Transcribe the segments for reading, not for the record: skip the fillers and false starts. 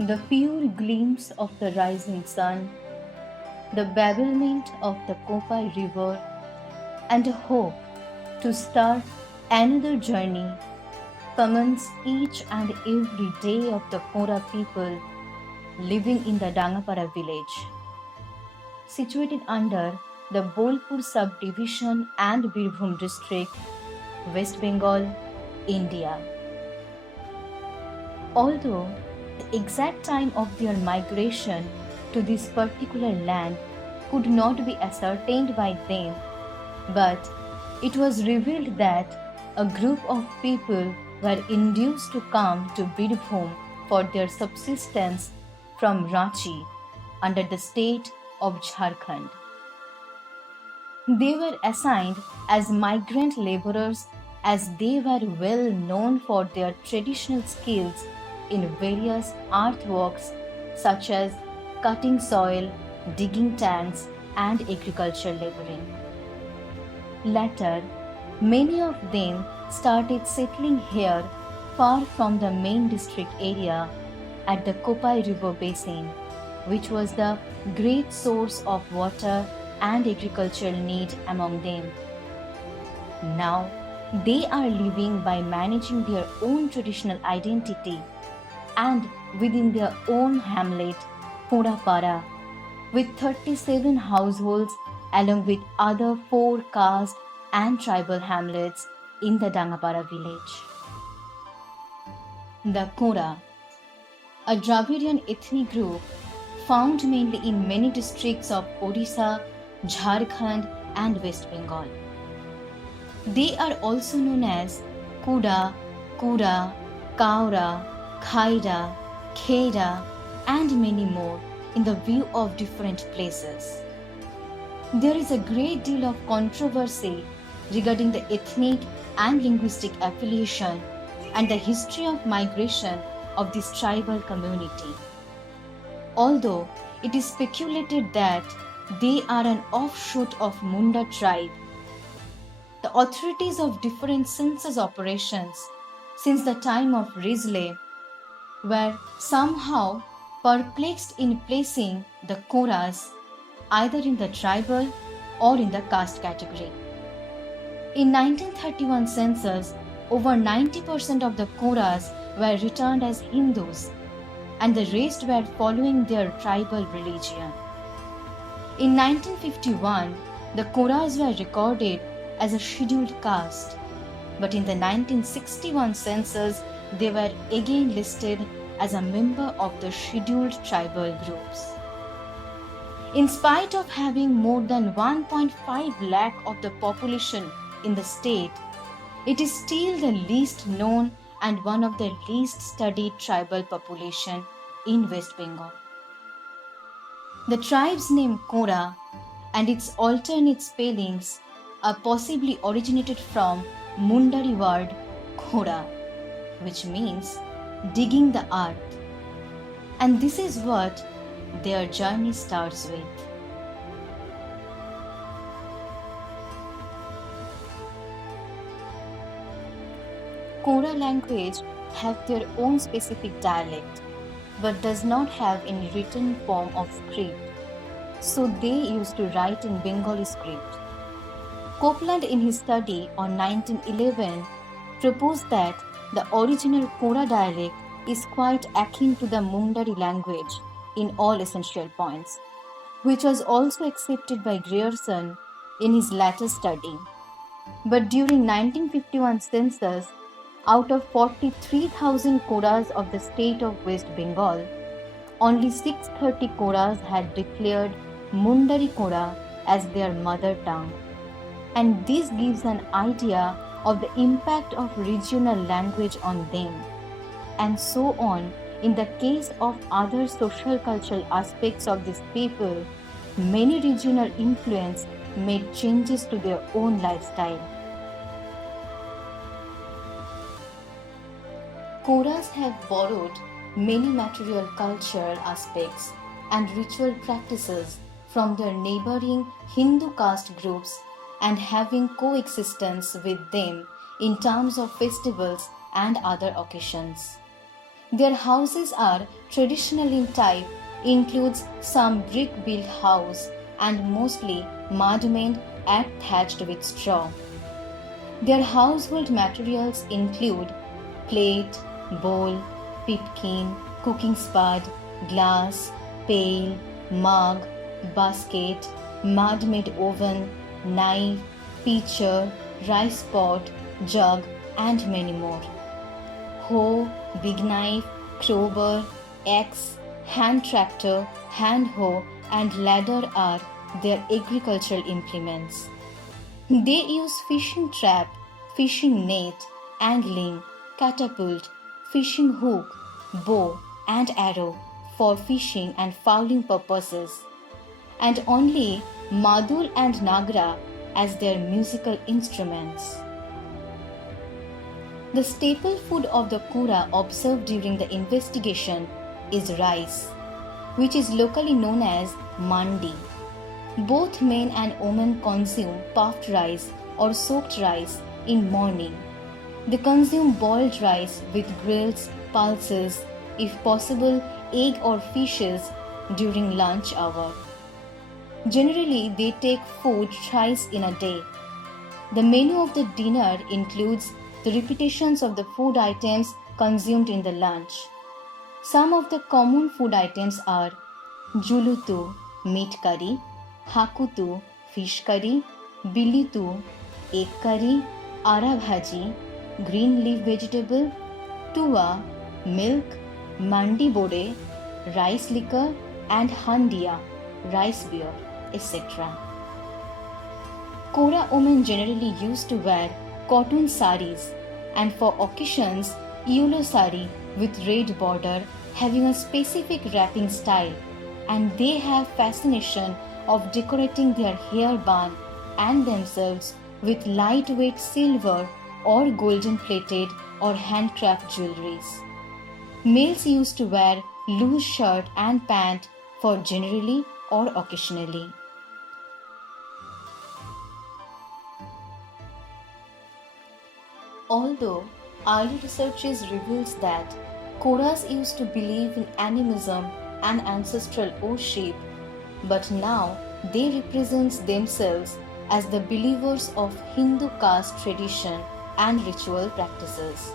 The pure gleams of the rising sun, the babblement of the Kopai River, and a hope to start another journey commence each and every day of the Kora people living in the Dangapara village, situated under the Bolpur subdivision and Birbhum district, West Bengal, India. Although the exact time of their migration to this particular land could not be ascertained by them, but it was revealed that a group of people were induced to come to Birbhum for their subsistence from Ranchi under the state of Jharkhand. They were assigned as migrant laborers as they were well known for their traditional skills in various earthworks such as cutting soil, digging tanks, and agricultural laboring. Later, many of them started settling here far from the main district area at the Kopai River basin, which was the great source of water and agricultural need among them. Now, they are living by managing their own traditional identity and within their own hamlet, Purapara, with 37 households along with other 4 caste and tribal hamlets in the Dangapara village. The Kora, a Dravidian ethnic group found mainly in many districts of Odisha, Jharkhand, and West Bengal. They are also known as Kuda, Kura, Kaura, Khaira, Khera, and many more in the view of different places. There is a great deal of controversy regarding the ethnic and linguistic affiliation and the history of migration of this tribal community. Although it is speculated that they are an offshoot of Munda tribe, the authorities of different census operations since the time of Risley were somehow perplexed in placing the Koras either in the tribal or in the caste category. In 1931 census, over 90% of the Koras were returned as Hindus and the rest were following their tribal religion. In 1951, the Koras were recorded as a scheduled caste, but in the 1961 census, they were again listed as a member of the scheduled tribal groups. In spite of having more than 1.5 lakh of the population in the state, it is still the least known and one of the least studied tribal population in West Bengal. The tribe's name Kora and its alternate spellings are possibly originated from Mundari word Khora, which means digging the earth. And this is what their journey starts with. Kora language have their own specific dialect, but does not have any written form of script, so they used to write in Bengali script. Copeland in his study on 1911 proposed that the original Kora dialect is quite akin to the Mundari language in all essential points, which was also accepted by Grierson in his later study. But during 1951 census, out of 43,000 Koras of the state of West Bengal, only 630 Koras had declared Mundari Kora as their mother tongue. And this gives an idea of the impact of regional language on them. And so on, in the case of other social cultural aspects of these people, many regional influence made changes to their own lifestyle. Koras have borrowed many material cultural aspects and ritual practices from their neighboring Hindu caste groups and having coexistence with them in terms of festivals and other occasions. Their houses are traditional in type, includes some brick-built house and mostly mud-made and thatched with straw. Their household materials include plate, bowl, pipkin, cooking spud, glass, pail, mug, basket, mud-made oven, knife, pitcher, rice pot, jug, and many more. Hoe, big knife, crowbar, axe, hand tractor, hand hoe, and ladder are their agricultural implements. They use fishing trap, fishing net, angling, catapult, fishing hook, bow, and arrow for fishing and fowling purposes, and only madul and nagra as their musical instruments. The staple food of the Kora observed during the investigation is rice, which is locally known as mandi. Both men and women consume puffed rice or soaked rice in morning. They consume boiled rice with grills, pulses, if possible egg or fishes during lunch hour. Generally, they take food thrice in a day. The menu of the dinner includes the repetitions of the food items consumed in the lunch. Some of the common food items are julutu, meat curry, hakutu, fish curry, bilitu, egg curry, ara bhaji, green leaf vegetable, tuwa, milk, mandi bode, rice liquor, and handia, rice beer, etc. Kora women generally used to wear cotton saris and for occasions yellow sari with red border having a specific wrapping style, and they have fascination of decorating their hair band and themselves with lightweight silver or golden plated or handcraft jewelries. Males used to wear loose shirt and pant for generally or occasionally. Although early researches reveals that Koras used to believe in animism and ancestral worship, but now they represent themselves as the believers of Hindu caste tradition and ritual practices.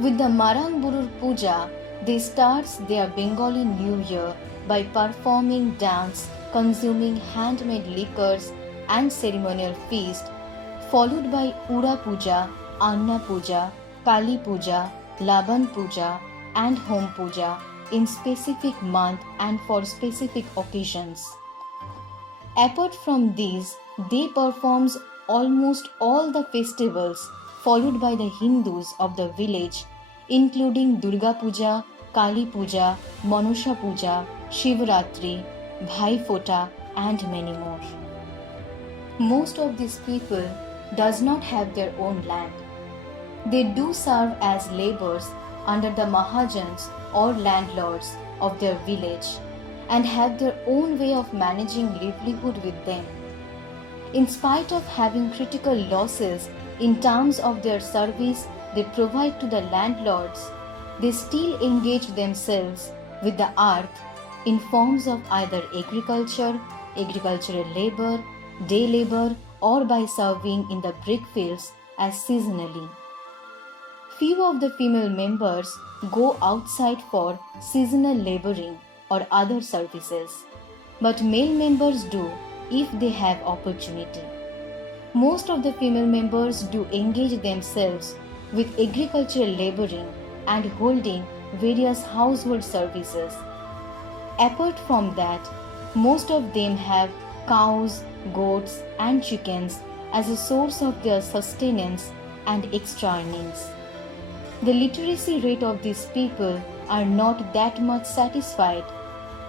With the Marangburur Puja, they start their Bengali New Year by performing dance, consuming handmade liquors and ceremonial feast, followed by Ura Puja, Anna Puja, Kali Puja, Laban Puja, and Home Puja in specific month and for specific occasions. Apart from these, they perform almost all the festivals followed by the Hindus of the village, including Durga Puja, Kali Puja, Manasha Puja, Shivratri, Bhai Phota, and many more. Most of these people does not have their own land. They do serve as laborers under the Mahajans or landlords of their village and have their own way of managing livelihood with them. In spite of having critical losses in terms of their service they provide to the landlords, they still engage themselves with the earth in forms of either agriculture, agricultural labor, day labor, or by serving in the brick fields as seasonally. Few of the female members go outside for seasonal laboring or other services, but male members do if they have opportunity. Most of the female members do engage themselves with agricultural laboring and holding various household services. Apart from that, most of them have cows, goats, and chickens as a source of their sustenance and extra earnings. The literacy rate of these people are not that much satisfied,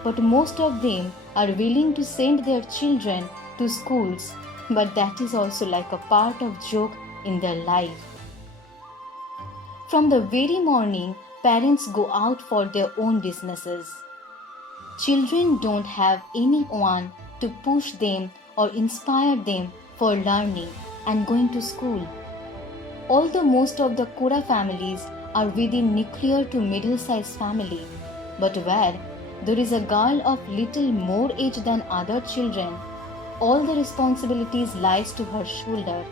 but most of them are willing to send their children to schools, but that is also like a part of joke in their life. From the very morning, parents go out for their own businesses. Children don't have anyone to push them or inspire them for learning and going to school. Although most of the Kora families are within nuclear to middle-sized family, but where there is a girl of little more age than other children, all the responsibilities lies to her shoulder.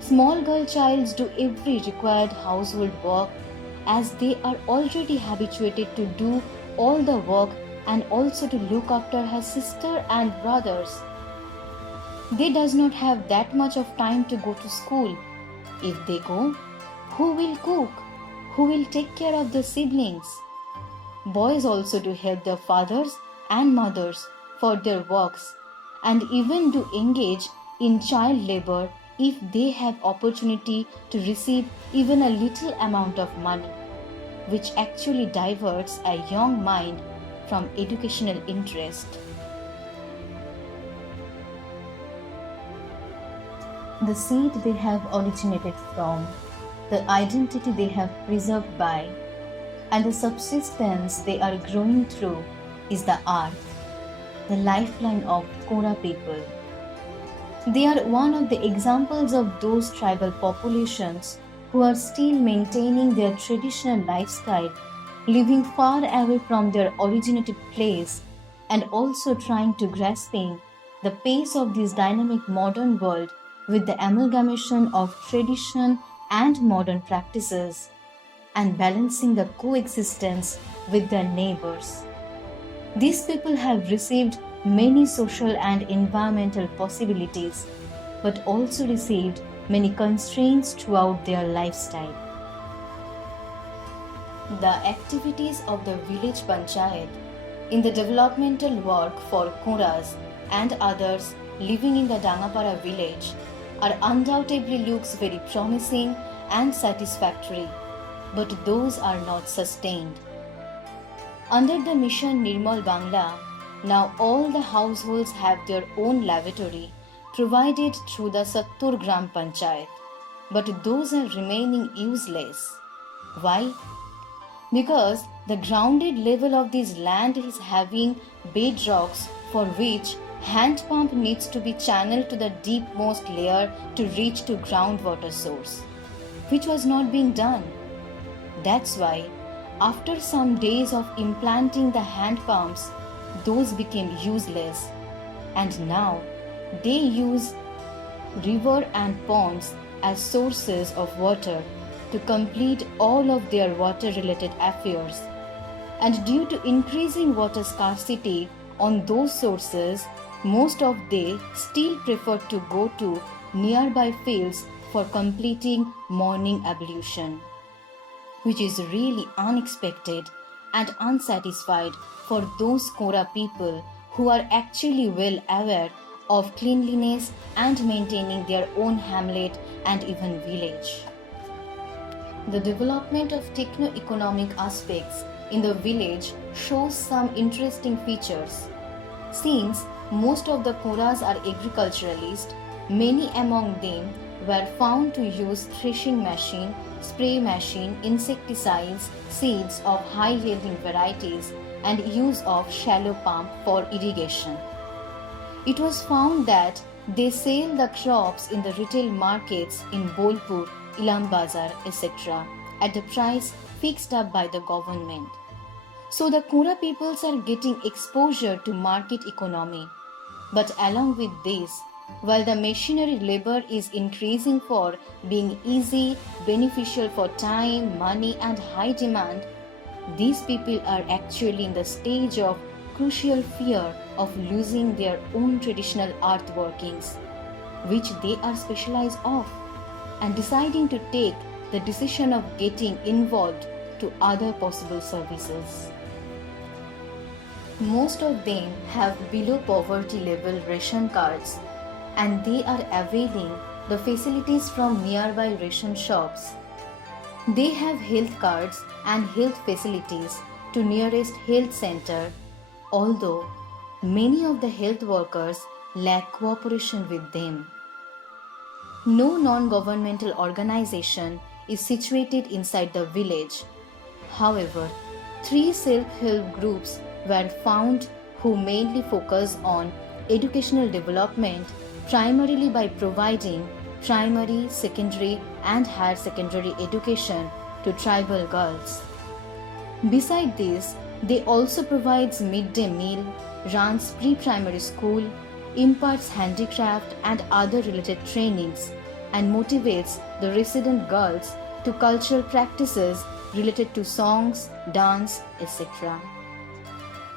Small girl childs do every required household work as they are already habituated to do all the work and also to look after her sister and brothers. They does not have that much of time to go to school. If they go, who will cook? Who will take care of the siblings? Boys also do help their fathers and mothers for their works and even do engage in child labor if they have opportunity to receive even a little amount of money, which actually diverts a young mind from educational interest. The seed they have originated from, the identity they have preserved by, and the subsistence they are growing through is the earth, the lifeline of Kora people. They are one of the examples of those tribal populations who are still maintaining their traditional lifestyle, living far away from their originated place and also trying to grasping the pace of this dynamic modern world with the amalgamation of tradition and modern practices and balancing the coexistence with their neighbors. These people have received many social and environmental possibilities, but also received many constraints throughout their lifestyle. The activities of the village panchayat in the developmental work for Koras and others living in the Dangapara village are undoubtedly looks very promising and satisfactory, but those are not sustained. Under the mission Nirmal Bangla, now all the households have their own lavatory provided through the Sattur Gram Panchayat, but those are remaining useless. Why? Because the grounded level of this land is having bedrocks for which hand pump needs to be channeled to the deepmost layer to reach to groundwater source, which was not being done. That's why after some days of implanting the hand pumps, those became useless, and now they use river and ponds as sources of water to complete all of their water related affairs. And due to increasing water scarcity on those sources, most of they still prefer to go to nearby fields for completing morning ablution, which is really unexpected and unsatisfied for those Kora people who are actually well aware of cleanliness and maintaining their own hamlet and even village. The development of techno-economic aspects in the village shows some interesting features. Since most of the Koras are agriculturalists, many among them were found to use threshing machine, spray machine, insecticides, seeds of high-yielding varieties, and use of shallow pump for irrigation. It was found that they sell the crops in the retail markets in Bolpur, Ilam Bazar, etc. at the price fixed up by the government. So the Kora peoples are getting exposure to market economy. But along with this, while the machinery labor is increasing for being easy, beneficial for time, money and high demand, these people are actually in the stage of crucial fear of losing their own traditional earth workings, which they are specialized of, and deciding to take the decision of getting involved to other possible services. Most of them have below poverty level ration cards, and they are availing the facilities from nearby ration shops. They have health cards and health facilities to nearest health center, although many of the health workers lack cooperation with them. No non-governmental organization is situated inside the village. However, 3 self-help groups were found who mainly focus on educational development primarily by providing primary, secondary and higher secondary education to tribal girls. Beside this, they also provides midday meal, runs pre-primary school, imparts handicraft and other related trainings, and motivates the resident girls to cultural practices related to songs, dance, etc.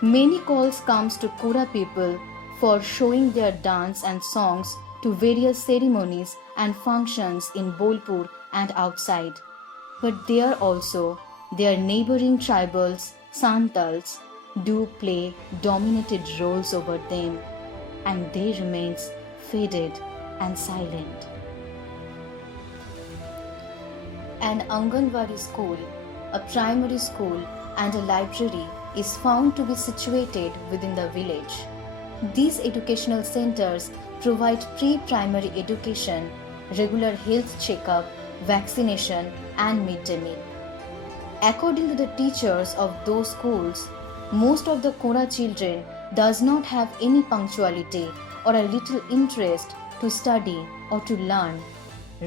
Many calls comes to Kora people for showing their dance and songs to various ceremonies and functions in Bolpur and outside. But there also their neighboring tribals, Santals, do play dominated roles over them, and they remains faded and silent. An Anganwadi school, a primary school and a library is found to be situated within the village. These educational centers provide pre-primary education, regular health checkup, vaccination and midday meal. According to the teachers of those schools, most of the Kora children does not have any punctuality or a little interest to study or to learn.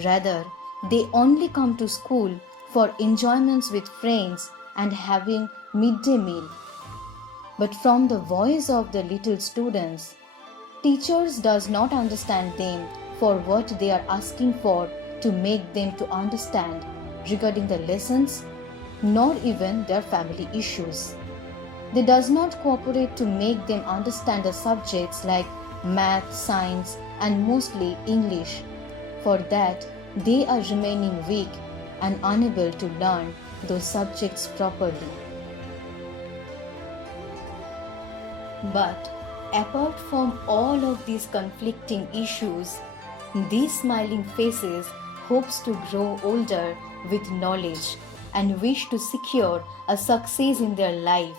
Rather, they only come to school for enjoyments with friends and having midday meal. But from the voice of the little students, teachers does not understand them for what they are asking for to make them to understand regarding the lessons, nor even their family issues. They does not cooperate to make them understand the subjects like math, science and mostly English. For that, they are remaining weak and unable to learn those subjects properly. But apart from all of these conflicting issues, these smiling faces hopes to grow older with knowledge and wish to secure a success in their life.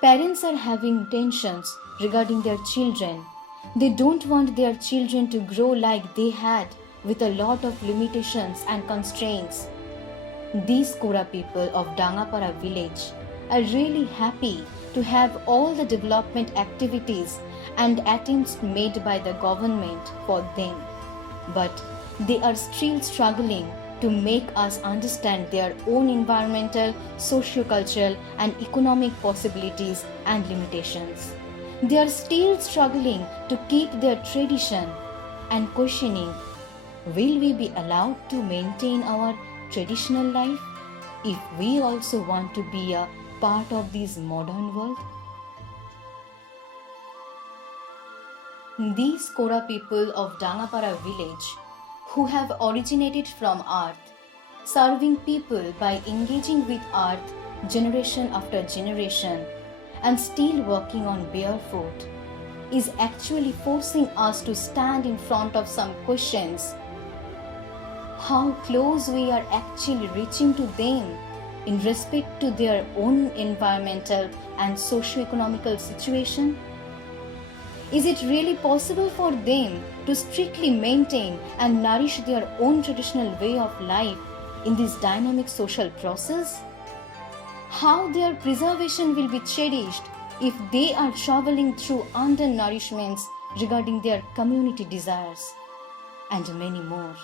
Parents are having tensions regarding their children. They don't want their children to grow like they had with a lot of limitations and constraints. These Kora people of Dangapara village are really happy to have all the development activities and attempts made by the government for them. But they are still struggling to make us understand their own environmental, socio-cultural and economic possibilities and limitations. They are still struggling to keep their tradition and questioning, will we be allowed to maintain our traditional life if we also want to be a part of this modern world? These Kora people of Dangapara village, who have originated from earth, serving people by engaging with earth generation after generation and still walking on barefoot, is actually forcing us to stand in front of some questions. How close we are actually reaching to them in respect to their own environmental and socio-economical situation? Is it really possible for them to strictly maintain and nourish their own traditional way of life in this dynamic social process? How their preservation will be cherished if they are traveling through undernourishments regarding their community desires, and many more.